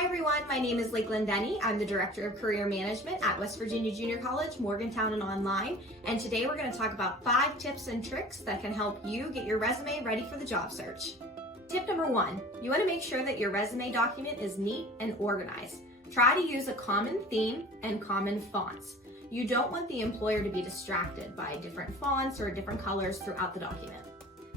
Hi everyone, my name is Lakeland Denny. I'm the Director of Career Management at West Virginia Junior College, Morgantown and online. And today we're going to talk about 5 tips and tricks that can help you get your resume ready for the job search. Tip number 1, you want to make sure that your resume document is neat and organized. Try to use a common theme and common fonts. You don't want the employer to be distracted by different fonts or different colors throughout the document.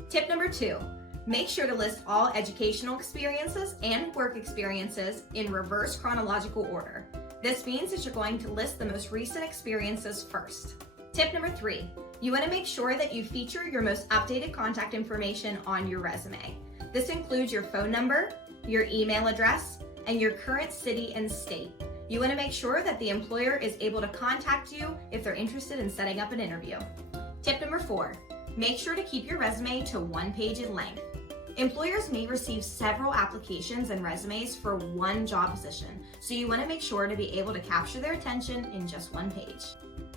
Tip number 2, make sure to list all educational experiences and work experiences in reverse chronological order. This means that you're going to list the most recent experiences first. Tip number 3, you want to make sure that you feature your most updated contact information on your resume. This includes your phone number, your email address, and your current city and state. You want to make sure that the employer is able to contact you if they're interested in setting up an interview. Tip number 4, make sure to keep your resume to 1 page in length. Employers may receive several applications and resumes for one job position, so you want to make sure to be able to capture their attention in just 1 page.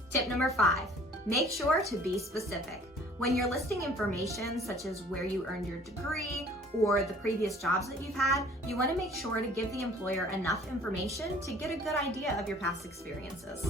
Tip number 5, make sure to be specific. When you're listing information such as where you earned your degree or the previous jobs that you've had, you want to make sure to give the employer enough information to get a good idea of your past experiences.